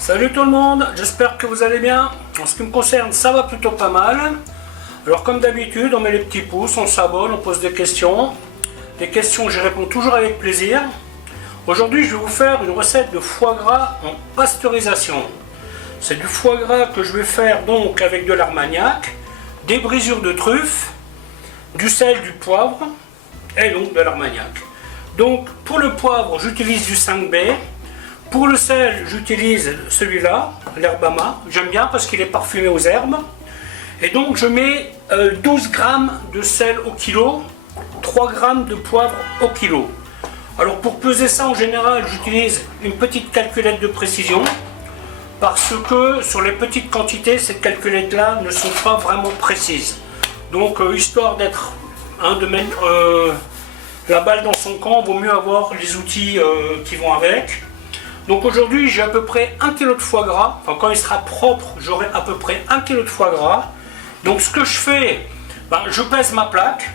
Salut tout le monde, j'espère que vous allez bien. En ce qui me concerne, ça va plutôt pas mal. Alors comme d'habitude, on met les petits pouces, on s'abonne, on pose des questions. Les questions, j'y réponds toujours avec plaisir. Aujourd'hui, je vais vous faire une recette de foie gras en pasteurisation. C'est du foie gras que je vais faire donc avec de l'armagnac, des brisures de truffe, du sel, du poivre et donc de l'armagnac. Donc pour le poivre, j'utilise du 5B. Pour le sel, j'utilise celui-là, l'Herbama. J'aime bien parce qu'il est parfumé aux herbes. Et donc je mets 12 grammes de sel au kilo, 3 grammes de poivre au kilo. Alors pour peser ça, en général, j'utilise une petite calculette de précision. Parce que sur les petites quantités, ces calculettes-là ne sont pas vraiment précises. Donc histoire d'être, de mettre la balle dans son camp, vaut mieux avoir les outils qui vont avec. Donc aujourd'hui j'ai à peu près 1 kg de foie gras, enfin quand il sera propre j'aurai à peu près 1 kg de foie gras. Donc ce que je fais, je pèse ma plaque,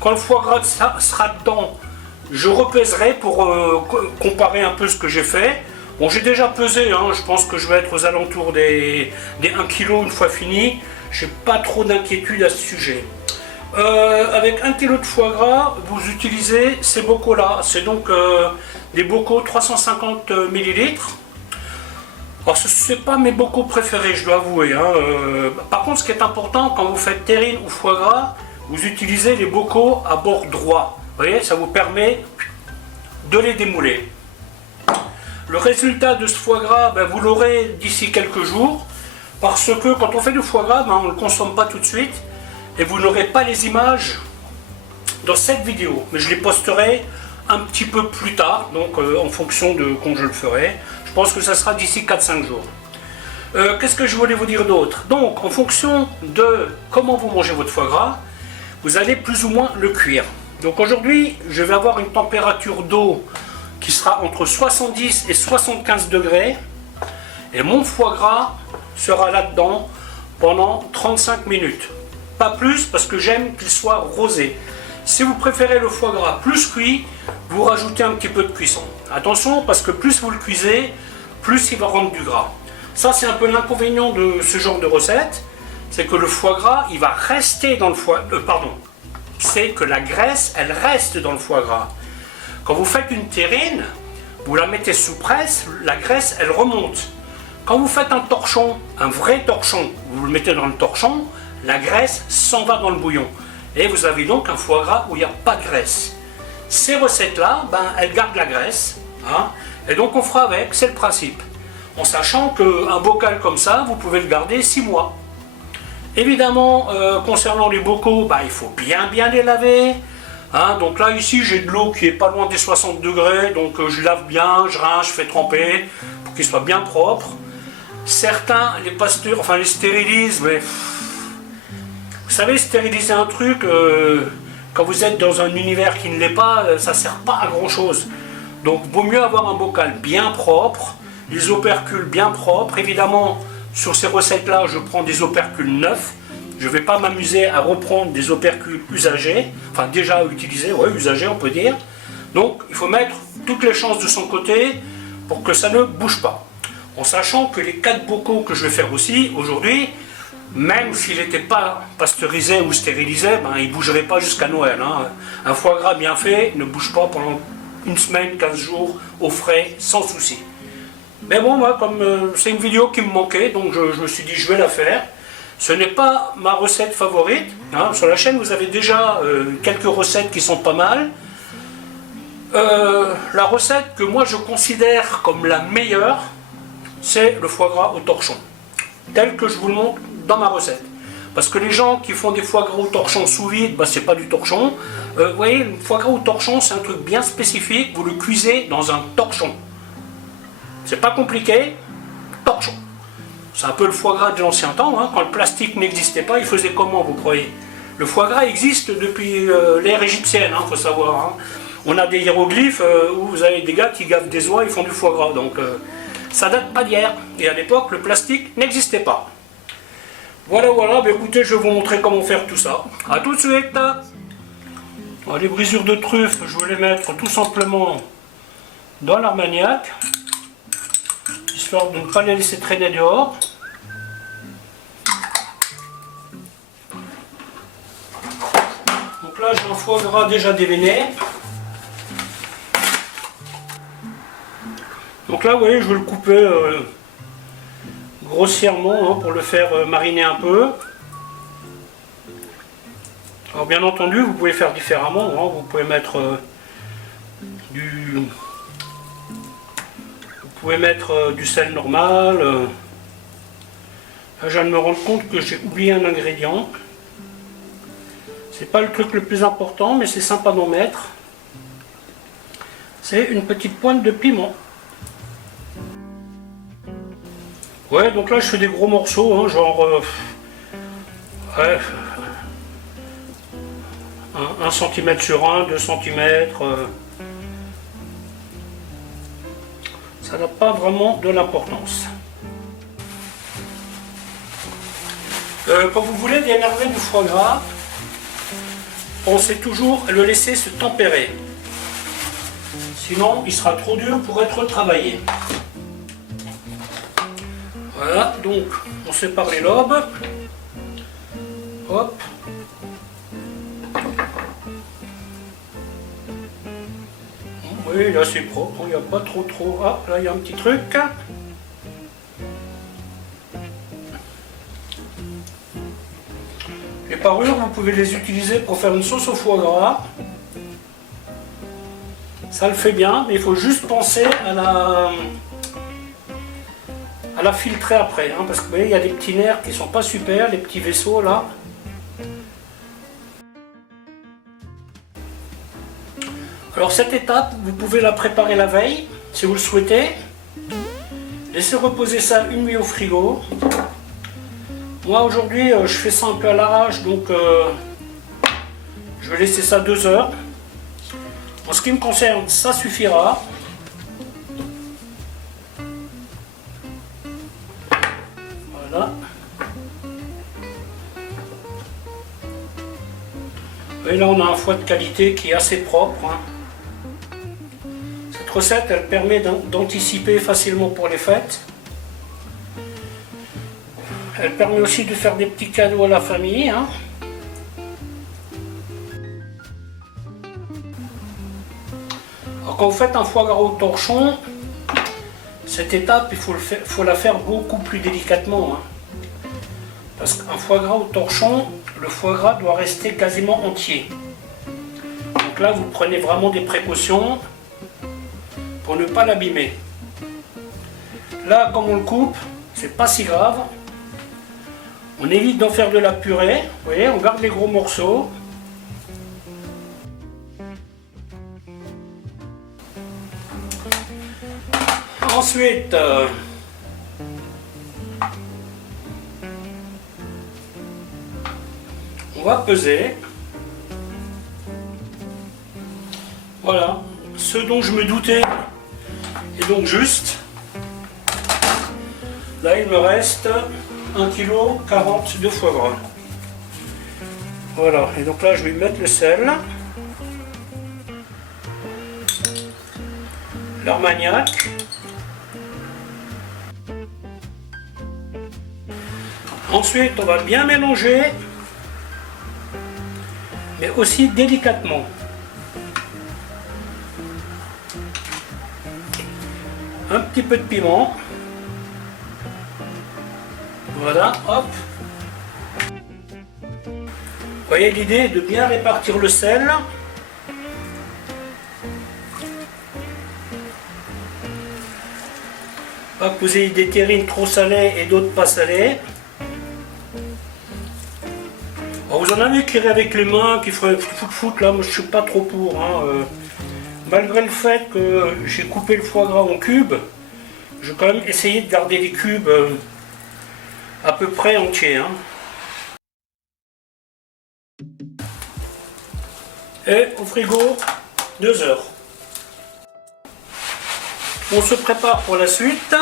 quand le foie gras sera dedans, je repèserai pour comparer un peu ce que j'ai fait. Bon, j'ai déjà pesé, je pense que je vais être aux alentours des 1 kg une fois fini, j'ai pas trop d'inquiétude à ce sujet. Avec 1 kg de foie gras, vous utilisez ces bocaux là, c'est donc des bocaux 350 ml. Alors ce n'est pas mes bocaux préférés, je dois avouer. Par contre, ce qui est important, quand vous faites terrine ou foie gras, vous utilisez les bocaux à bord droit. Vous voyez, ça vous permet de les démouler. Le résultat de ce foie gras, vous l'aurez d'ici quelques jours, parce que quand on fait du foie gras, on ne le consomme pas tout de suite, et vous n'aurez pas les images dans cette vidéo, mais je les posterai un petit peu plus tard, donc en fonction de quand je le ferai. Je pense que ça sera d'ici 4-5 jours. Qu'est-ce que je voulais vous dire d'autre? Donc en fonction de comment vous mangez votre foie gras, vous allez plus ou moins le cuire. Donc aujourd'hui, je vais avoir une température d'eau qui sera entre 70 et 75 degrés, et mon foie gras sera là-dedans pendant 35 minutes. Pas plus, parce que j'aime qu'il soit rosé. Si vous préférez le foie gras plus cuit, vous rajoutez un petit peu de cuisson. Attention, parce que plus vous le cuisez, plus il va rendre du gras. Ça, c'est un peu l'inconvénient de ce genre de recette, c'est que le foie gras, il va rester dans le foie... c'est que la graisse, elle reste dans le foie gras. Quand vous faites une terrine, vous la mettez sous presse, la graisse, elle remonte. Quand vous faites un torchon, un vrai torchon, vous le mettez dans le torchon, la graisse s'en va dans le bouillon. Et vous avez donc un foie gras où il n'y a pas de graisse. Ces recettes-là, elles gardent la graisse. Et donc on fera avec, c'est le principe. En sachant qu'un bocal comme ça, vous pouvez le garder 6 mois. Évidemment, concernant les bocaux, il faut bien les laver. Donc là, ici, j'ai de l'eau qui est pas loin des 60 degrés. Donc je lave bien, je rince, je fais tremper pour qu'il soit bien propre. Certains les stérilisent, mais... Vous savez, stériliser un truc, quand vous êtes dans un univers qui ne l'est pas, ça ne sert pas à grand chose. Donc, vaut mieux avoir un bocal bien propre, les opercules bien propres. Évidemment, sur ces recettes-là, je prends des opercules neufs. Je ne vais pas m'amuser à reprendre des opercules usagés, enfin déjà utilisés, usagés on peut dire. Donc, il faut mettre toutes les chances de son côté pour que ça ne bouge pas. En sachant que les 4 bocaux que je vais faire aussi aujourd'hui, même s'il n'était pas pasteurisé ou stérilisé, il ne bougerait pas jusqu'à Noël. Un foie gras bien fait ne bouge pas pendant une semaine, 15 jours, au frais, sans souci. Mais bon, moi, comme c'est une vidéo qui me manquait, donc je me suis dit, je vais la faire. Ce n'est pas ma recette favorite. Sur la chaîne, vous avez déjà quelques recettes qui sont pas mal. La recette que moi, je considère comme la meilleure, c'est le foie gras au torchon, tel que je vous le montre dans ma recette. Parce que les gens qui font des foie gras au torchon sous vide, c'est pas du torchon. Vous voyez, le foie gras au torchon, c'est un truc bien spécifique, vous le cuisez dans un torchon. C'est pas compliqué, torchon. C'est un peu le foie gras de l'ancien temps, quand le plastique n'existait pas, ils faisaient comment, vous croyez? Le foie gras existe depuis l'ère égyptienne, faut savoir. On a des hiéroglyphes où vous avez des gars qui gavent des oies, ils font du foie gras, donc ça date pas d'hier. Et à l'époque, le plastique n'existait pas. Voilà, écoutez, je vais vous montrer comment faire tout ça. A tout de suite. Les brisures de truffe, je vais les mettre tout simplement dans l'armagnac. histoire de ne pas les laisser traîner dehors. Donc là j'ai un foie gras déjà déveiné. Donc là vous voyez je vais le couper grossièrement pour le faire mariner un peu. Alors bien entendu vous pouvez faire différemment, vous pouvez mettre du sel normal. Là je viens de me rendre compte que j'ai oublié un ingrédient. C'est pas le truc le plus important mais c'est sympa d'en mettre. C'est une petite pointe de piment. Ouais, donc là je fais des gros morceaux, genre 1 cm sur 1, 2 cm. Ça n'a pas vraiment de l'importance. Quand vous voulez démerveiller du foie gras, pensez toujours à le laisser se tempérer. Sinon, il sera trop dur pour être travaillé. Voilà, donc on sépare les lobes. Hop. Oui, là c'est propre, il n'y a pas trop. Ah, là il y a un petit truc. Les parures, vous pouvez les utiliser pour faire une sauce au foie gras. Ça le fait bien, mais il faut juste penser à la filtrer après, parce que vous voyez, il y a des petits nerfs qui sont pas super, les petits vaisseaux là. Alors cette étape, vous pouvez la préparer la veille, si vous le souhaitez. Laissez reposer ça une nuit au frigo. Moi aujourd'hui, je fais ça un peu à l'arrache, donc je vais laisser ça 2 heures. En ce qui me concerne, ça suffira. Voilà. Et là, on a un foie de qualité qui est assez propre. Cette recette, elle permet d'anticiper facilement pour les fêtes. Elle permet aussi de faire des petits cadeaux à la famille. Alors, quand vous faites un foie gras au torchon, cette étape, il faut la faire beaucoup plus délicatement. Parce qu'un foie gras au torchon, le foie gras doit rester quasiment entier. Donc là, vous prenez vraiment des précautions pour ne pas l'abîmer. Là, comme on le coupe, c'est pas si grave. On évite d'en faire de la purée. Vous voyez, on garde les gros morceaux. Ensuite, on va peser. Voilà, ce dont je me doutais est donc juste. Là, il me reste 1,40 kg de foie gras. Voilà, et donc là, je vais mettre le sel, l'armagnac, ensuite, on va bien mélanger, mais aussi délicatement. Un petit peu de piment. Voilà, hop. Vous voyez l'idée de bien répartir le sel. Pas que vous ayez des terrines trop salées et d'autres pas salées. Alors vous en avez qui iraient avec les mains, qui feraient foot, là, moi je suis pas trop pour. Malgré le fait que j'ai coupé le foie gras en cubes, je vais quand même essayer de garder les cubes à peu près entiers. Et au frigo 2 heures. On se prépare pour la suite.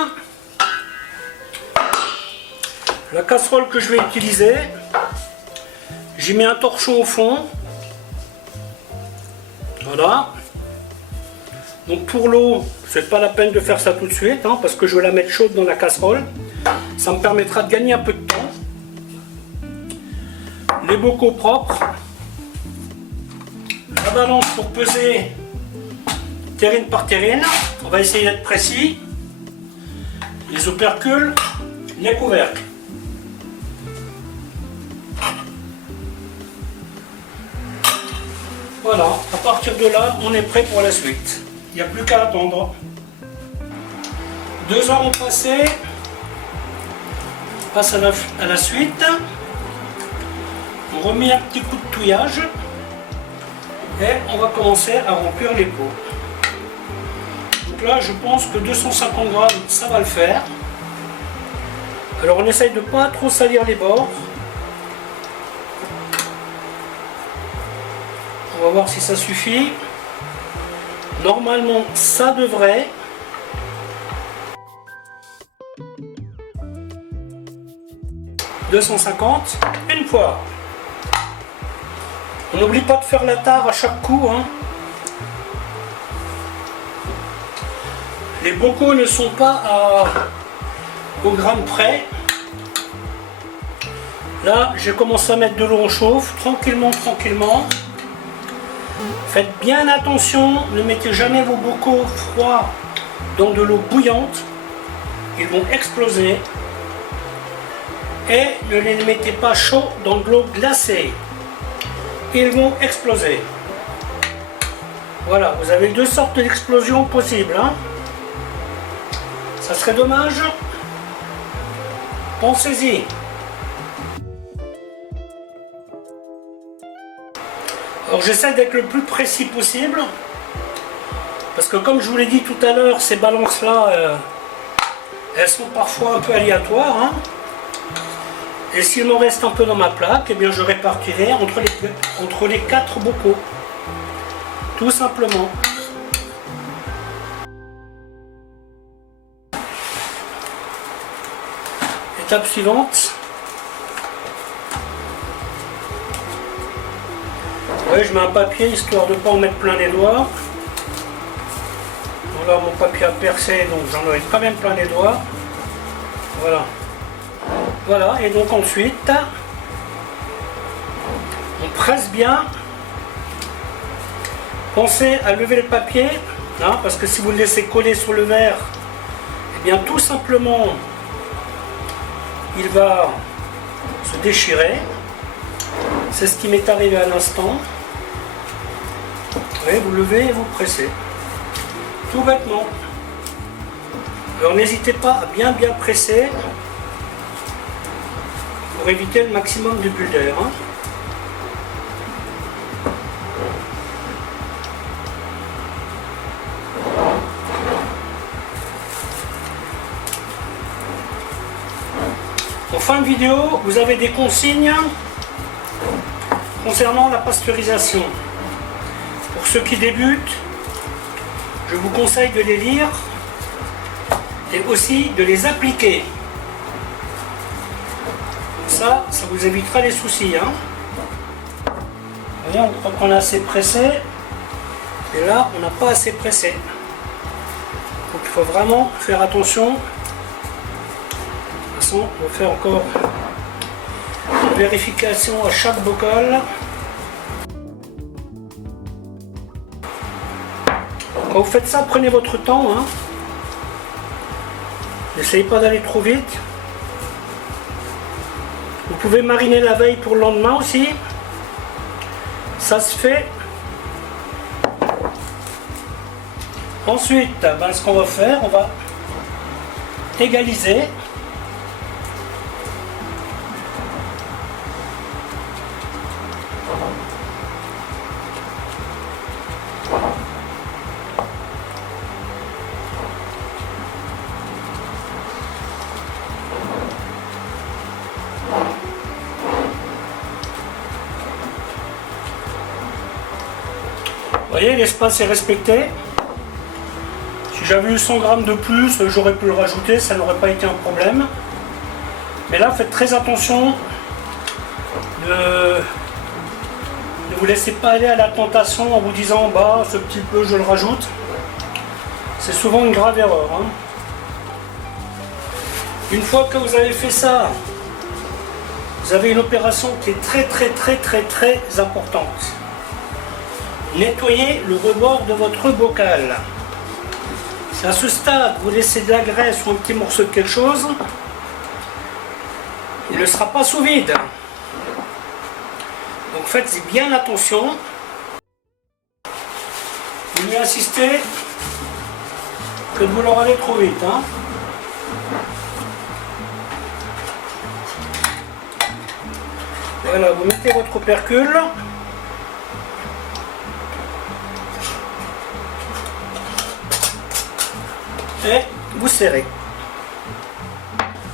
La casserole que je vais utiliser, j'ai mis un torchon au fond. Voilà. Donc pour l'eau, c'est pas la peine de faire ça tout de suite, hein, parce que je vais la mettre chaude dans la casserole. Ça me permettra de gagner un peu de temps. Les bocaux propres. La balance pour peser terrine par terrine. On va essayer d'être précis. Les opercules, les couvercles. Voilà, à partir de là, on est prêt pour la suite. Il n'y a plus qu'à attendre. 2 heures ont passé. On passe à la suite. On remet un petit coup de touillage. Et on va commencer à remplir les pots. Donc là, je pense que 250 grammes, ça va le faire. Alors on essaye de ne pas trop salir les bords. On va voir si ça suffit. Normalement, ça devrait. « 250, une fois. On n'oublie pas de faire la tare à chaque coup. Hein. Les bocaux ne sont pas au gramme près. Là, j'ai commencé à mettre de l'eau en chauffe, tranquillement, tranquillement. Faites bien attention, ne mettez jamais vos bocaux froids dans de l'eau bouillante. Ils vont exploser. Et ne les mettez pas chauds dans de l'eau glacée. Ils vont exploser. Voilà, vous avez 2 sortes d'explosions possibles. Hein. Ça serait dommage. Pensez-y. Alors j'essaie d'être le plus précis possible. Parce que comme je vous l'ai dit tout à l'heure, ces balances-là, elles sont parfois un peu aléatoires. Hein. Et s'il me reste un peu dans ma plaque, eh bien je répartirai entre les 4 bocaux. Tout simplement. Étape suivante. Ouais, je mets un papier histoire de ne pas en mettre plein les doigts. Voilà, mon papier a percé, donc j'en aurai quand même plein les doigts. Voilà. Voilà, et donc ensuite, on presse bien. Pensez à lever le papier, hein, parce que si vous le laissez coller sur le verre, eh bien tout simplement, il va se déchirer. C'est ce qui m'est arrivé à l'instant. Vous levez et vous pressez. Tout bêtement. Alors n'hésitez pas à bien presser pour éviter le maximum de bulles d'air. Hein. En fin de vidéo, vous avez des consignes concernant la pasteurisation. Pour ceux qui débutent, je vous conseille de les lire et aussi de les appliquer. Ça vous évitera les soucis. Hein. Vous voyez, on croit qu'on a assez pressé, et là, on n'a pas assez pressé. Donc il faut vraiment faire attention. De toute façon, on va faire encore une vérification à chaque bocal. Quand vous faites ça, prenez votre temps. Hein. N'essayez pas d'aller trop vite. Vous pouvez mariner la veille pour le lendemain aussi. Ça se fait. Ensuite, ce qu'on va faire, on va égaliser. Vous voyez, l'espace est respecté. Si j'avais eu 100 grammes de plus, j'aurais pu le rajouter, ça n'aurait pas été un problème. Mais là, faites très attention. Ne vous laissez pas aller à la tentation en vous disant, bah, ce petit peu, je le rajoute. C'est souvent une grave erreur. Hein. Une fois que vous avez fait ça, vous avez une opération qui est très importante. Nettoyez le rebord de votre bocal. Si à ce stade vous laissez de la graisse ou un petit morceau de quelque chose, il ne sera pas sous vide. Donc faites bien attention. Vous lui insistez que vous leur allez trop vite. Hein. Voilà, vous mettez votre opercule. Et vous serrez.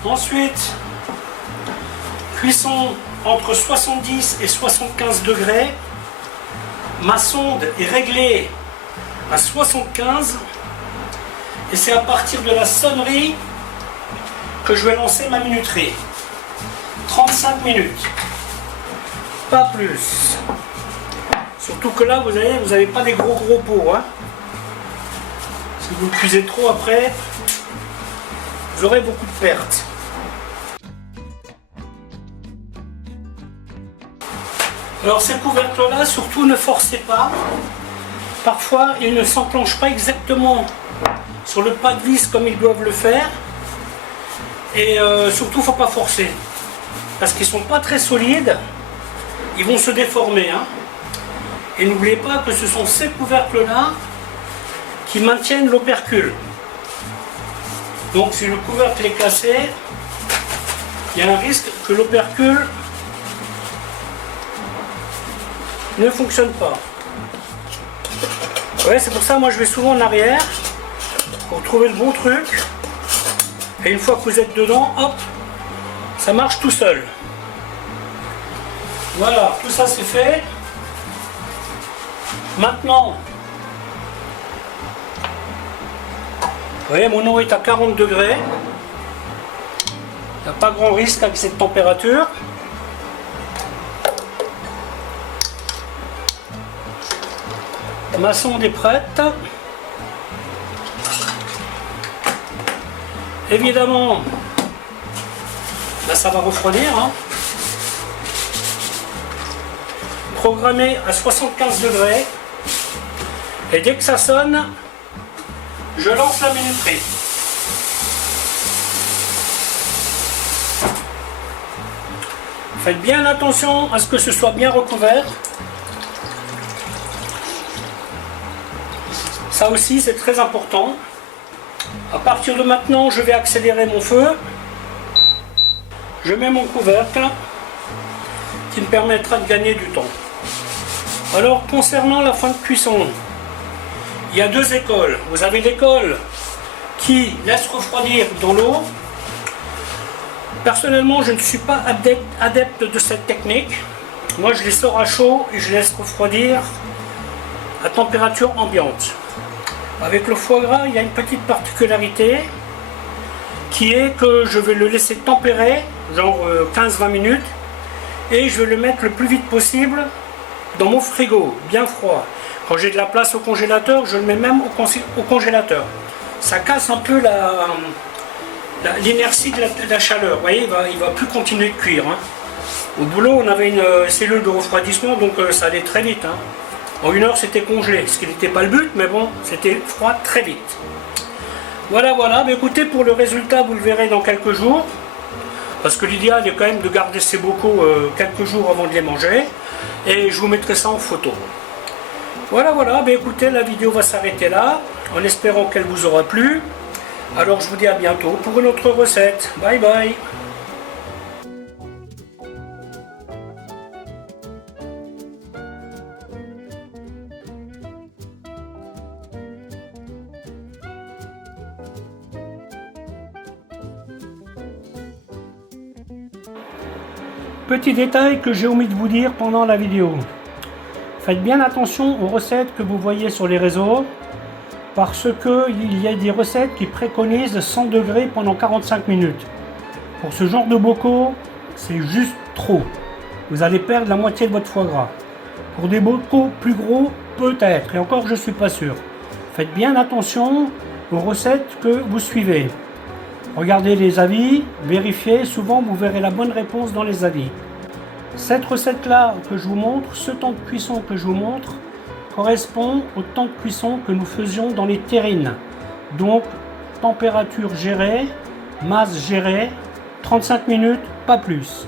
Ensuite, cuisson entre 70 et 75 degrés. Ma sonde est réglée à 75 et c'est à partir de la sonnerie que je vais lancer ma minuterie. 35 minutes. Pas plus. Surtout que là, vous n'avez pas des gros pots. Hein. Si vous cuisez trop après, vous aurez beaucoup de pertes. Alors ces couvercles-là, surtout ne forcez pas. Parfois, ils ne s'enclenchent pas exactement sur le pas de vis comme ils doivent le faire. Et surtout, il ne faut pas forcer. Parce qu'ils ne sont pas très solides. Ils vont se déformer. Hein. Et n'oubliez pas que ce sont ces couvercles-là qui maintiennent l'opercule. Donc si le couvercle est cassé, il y a un risque que l'opercule ne fonctionne pas. Ouais, c'est pour ça moi je vais souvent en arrière pour trouver le bon truc. Et une fois que vous êtes dedans, hop, ça marche tout seul. Voilà, tout ça c'est fait. Maintenant, vous voyez, mon eau est à 40 degrés. Il n'y a pas grand risque avec cette température. Ma sonde est prête. Évidemment, là, ça va refroidir. Hein. Programmé à 75 degrés. Et dès que ça sonne, je lance la minuterie. Faites bien attention à ce que ce soit bien recouvert. Ça aussi, c'est très important. À partir de maintenant, je vais accélérer mon feu. Je mets mon couvercle qui me permettra de gagner du temps. Alors, concernant la fin de cuisson, il y a deux écoles. Vous avez l'école qui laisse refroidir dans l'eau. Personnellement, je ne suis pas adepte de cette technique. Moi, je les sors à chaud et je laisse refroidir à température ambiante. Avec le foie gras, il y a une petite particularité qui est que je vais le laisser tempérer, genre 15-20 minutes, et je vais le mettre le plus vite possible dans mon frigo, bien froid. Quand j'ai de la place au congélateur, je le mets même au congélateur. Ça casse un peu l'inertie de la chaleur. Vous voyez, il va plus continuer de cuire. Hein. Au boulot, on avait une cellule de refroidissement, donc ça allait très vite. Hein. En 1 heure, c'était congelé, ce qui n'était pas le but, mais bon, c'était froid très vite. Voilà. Mais écoutez, pour le résultat, vous le verrez dans quelques jours. Parce que l'idéal est quand même de garder ces bocaux quelques jours avant de les manger. Et je vous mettrai ça en photo. Voilà. Mais écoutez, la vidéo va s'arrêter là, en espérant qu'elle vous aura plu. Alors je vous dis à bientôt pour une autre recette. Bye bye. Petit détail que j'ai omis de vous dire pendant la vidéo. Faites bien attention aux recettes que vous voyez sur les réseaux, parce qu'il y a des recettes qui préconisent 100 degrés pendant 45 minutes. Pour ce genre de bocaux, c'est juste trop. Vous allez perdre la moitié de votre foie gras. Pour des bocaux plus gros, peut-être, et encore je ne suis pas sûr. Faites bien attention aux recettes que vous suivez. Regardez les avis, vérifiez, souvent vous verrez la bonne réponse dans les avis. Cette recette-là que je vous montre, ce temps de cuisson que je vous montre, correspond au temps de cuisson que nous faisions dans les terrines. Donc, température gérée, masse gérée, 35 minutes, pas plus.